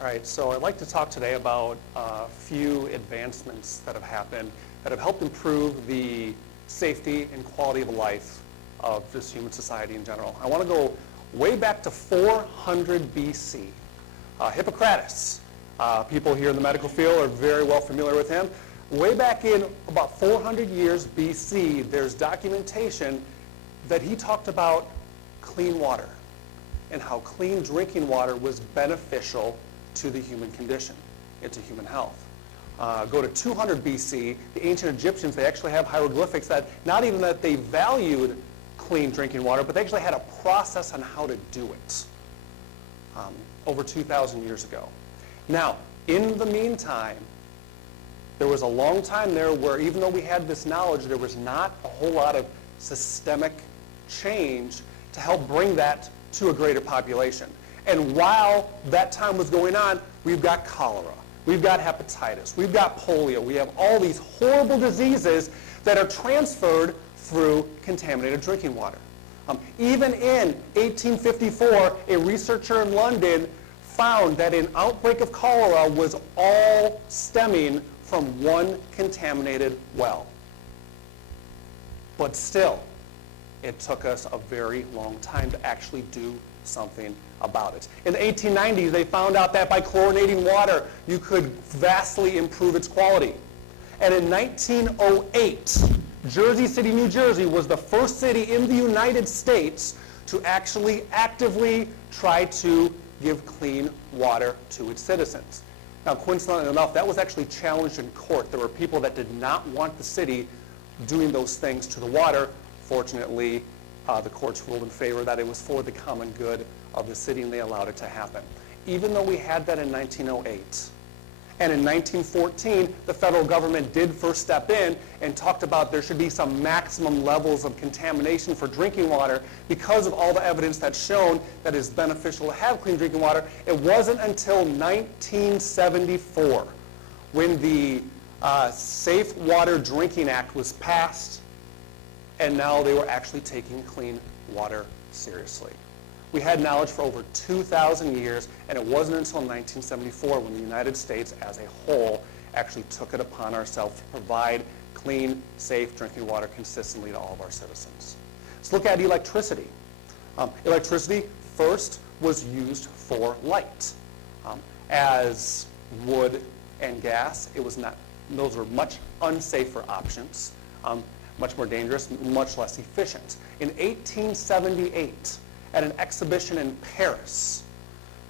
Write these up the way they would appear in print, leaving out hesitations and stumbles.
All right, so I'd like to talk today about a few advancements that have happened that have helped improve the safety and quality of life of just human society in general. I want to go way back to 400 BC. Hippocrates, people here in the medical field are very well familiar with him. Way back in about 400 years BC, there's documentation that he talked about clean water and how clean drinking water was beneficial to the human condition, into human health. Go to 200 BC, the ancient Egyptians, they actually have hieroglyphics that not even that they valued clean drinking water, but they actually had a process on how to do it over 2,000 years ago. Now, in the meantime, there was a long time there where even though we had this knowledge, there was not a whole lot of systemic change to help bring that to a greater population. And while that time was going on, we've got cholera, we've got hepatitis, we've got polio, we have all these horrible diseases that are transferred through contaminated drinking water. Even in 1854, a researcher in London found that an outbreak of cholera was all stemming from one contaminated well. But still, it took us a very long time to actually do something about it. In the 1890s, they found out that by chlorinating water, you could vastly improve its quality. And in 1908, Jersey City, New Jersey was the first city in the United States to actually actively try to give clean water to its citizens. Now, coincidentally enough, that was actually challenged in court. There were people that did not want the city doing those things to the water. Fortunately, the courts ruled in favor that it was for the common good of the city, and they allowed it to happen. Even though we had that in 1908. And in 1914, the federal government did first step in and talked about there should be some maximum levels of contamination for drinking water because of all the evidence that's shown that it's beneficial to have clean drinking water. It wasn't until 1974 when the Safe Water Drinking Act was passed, and now they were actually taking clean water seriously. We had knowledge for over 2,000 years, and it wasn't until 1974 when the United States as a whole actually took it upon ourselves to provide clean, safe drinking water consistently to all of our citizens. Let's look at electricity. Electricity first was used for light. As wood and gas, it was not, those were much unsafer options, much more dangerous, much less efficient. In 1878, at an exhibition in Paris,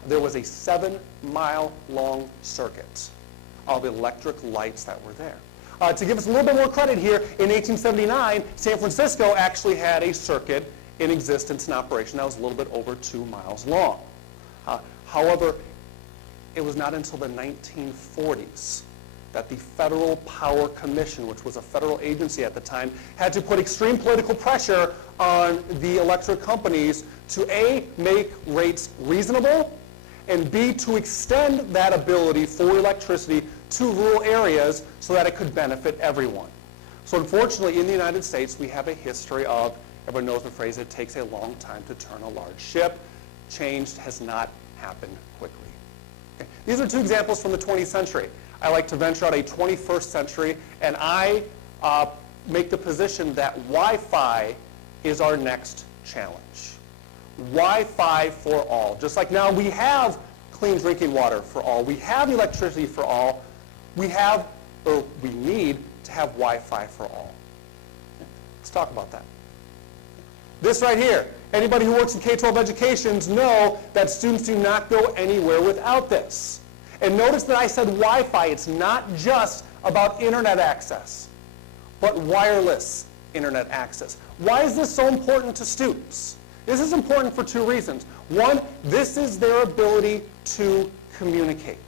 there was a 7-mile-long circuit of electric lights that were there. To give us a little bit more credit here, in 1879, San Francisco actually had a circuit in existence and operation that was a little bit over 2 miles long. However, it was not until the 1940s that the Federal Power Commission, which was a federal agency at the time, had to put extreme political pressure on the electric companies to A, make rates reasonable, and B, to extend that ability for electricity to rural areas so that it could benefit everyone. So unfortunately, in the United States, we have a history of, everyone knows the phrase, it takes a long time to turn a large ship. Change has not happened quickly. Okay. These are two examples from the 20th century. I like to venture out a 21st century, and I make the position that Wi-Fi is our next challenge. Wi-Fi for all. Just like now we have clean drinking water for all, we have electricity for all, we have, or we need to have Wi-Fi for all. Let's talk about that. This right here, anybody who works in K-12 educations know that students do not go anywhere without this. And notice that I said Wi-Fi. It's not just about internet access, but wireless internet access. Why is this so important to students? This is important for two reasons. One, this is their ability to communicate.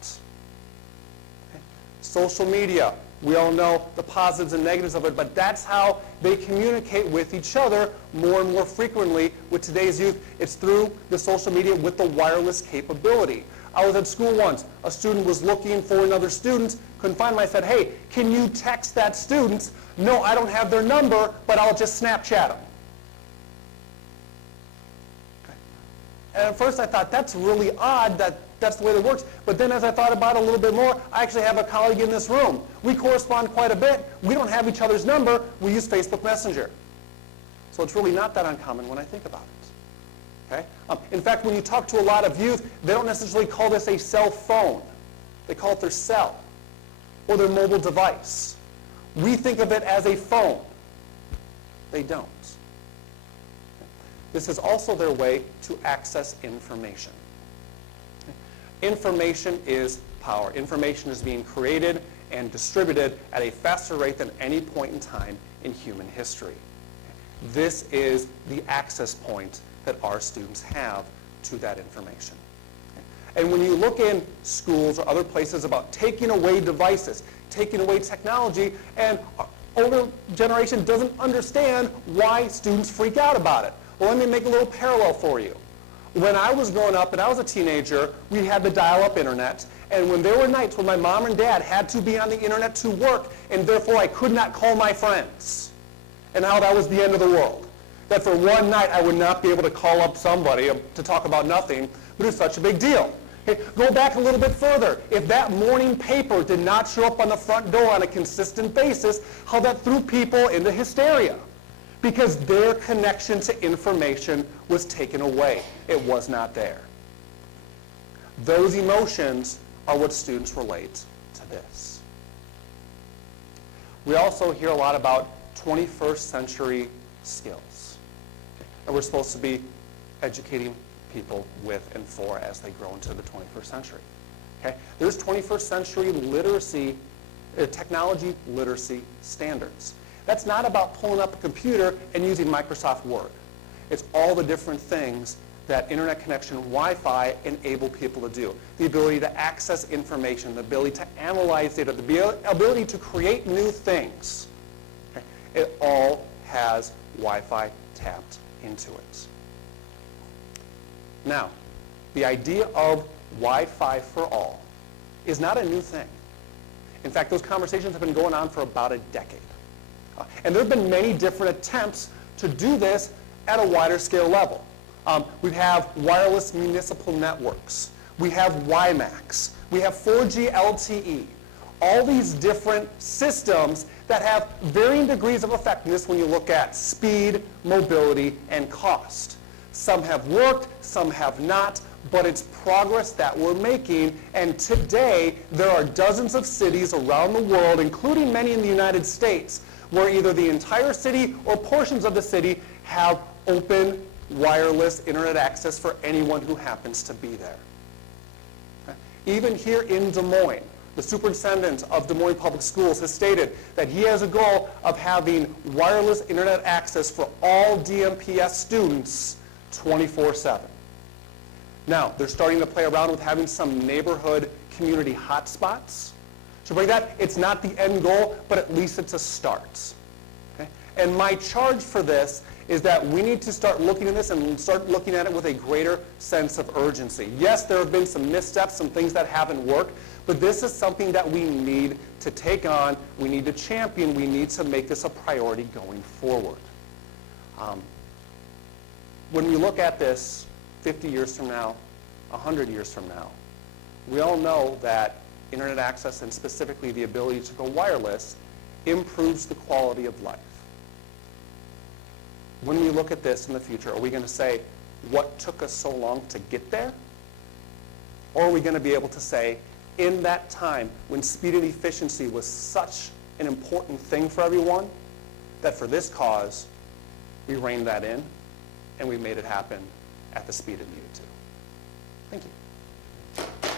Okay. Social media, we all know the positives and negatives of it, but that's how they communicate with each other more and more frequently with today's youth. It's through the social media with the wireless capability. I was at school once. A student was looking for another student, couldn't find him. I said, hey, can you text that student? No, I don't have their number, but I'll just Snapchat them. Okay. And at first I thought, that's really odd that that's the way it works. But then as I thought about it a little bit more, I actually have a colleague in this room. We correspond quite a bit. We don't have each other's number. We use Facebook Messenger. So it's really not that uncommon when I think about it. Okay? In fact, when you talk to a lot of youth, they don't necessarily call this a cell phone. They call it their cell or their mobile device. We think of it as a phone. They don't. This is also their way to access information. Information is power. Information is being created and distributed at a faster rate than any point in time in human history. This is the access point that our students have to that information. And when you look in schools or other places about taking away devices, taking away technology, and our older generation doesn't understand why students freak out about it. Well, let me make a little parallel for you. When I was growing up and I was a teenager, we had the dial-up internet. And when there were nights when my mom and dad had to be on the internet to work, and therefore I could not call my friends, and how that was the end of the world. That for one night I would not be able to call up somebody to talk about nothing, but it's such a big deal. Okay, go back a little bit further. If that morning paper did not show up on the front door on a consistent basis, how that threw people into hysteria. Because their connection to information was taken away. It was not there. Those emotions are what students relate to this. We also hear a lot about 21st century skills. And we're supposed to be educating people with and for as they grow into the 21st century. Okay? There's 21st century literacy, technology literacy standards. That's not about pulling up a computer and using Microsoft Word. It's all the different things that internet connection Wi-Fi enable people to do. The ability to access information, the ability to analyze data, the ability to create new things. Okay? It all has Wi-Fi tapped into it. Now, the idea of Wi-Fi for all is not a new thing. In fact, those conversations have been going on for about a decade. And there have been many different attempts to do this at a wider scale level. We have wireless municipal networks. We have WiMAX. We have 4G LTE. All these different systems that have varying degrees of effectiveness when you look at speed, mobility, and cost. Some have worked, some have not, but it's progress that we're making. And today, there are dozens of cities around the world, including many in the United States, where either the entire city or portions of the city have open wireless internet access for anyone who happens to be there. Okay? Even here in Des Moines, the superintendent of Des Moines Public Schools has stated that he has a goal of having wireless internet access for all DMPS students 24/7. Now, they're starting to play around with having some neighborhood community hotspots. So bring that, it's not the end goal, but at least it's a start. Okay? And my charge for this is that we need to start looking at this and start looking at it with a greater sense of urgency. Yes, there have been some missteps, some things that haven't worked, but this is something that we need to take on, we need to champion, we need to make this a priority going forward. When we look at this 50 years from now, 100 years from now, we all know that internet access, and specifically the ability to go wireless, improves the quality of life. When we look at this in the future, are we going to say, what took us so long to get there? Or are we going to be able to say, in that time when speed and efficiency was such an important thing for everyone, that for this cause, we reined that in and we made it happen at the speed it needed to? Thank you.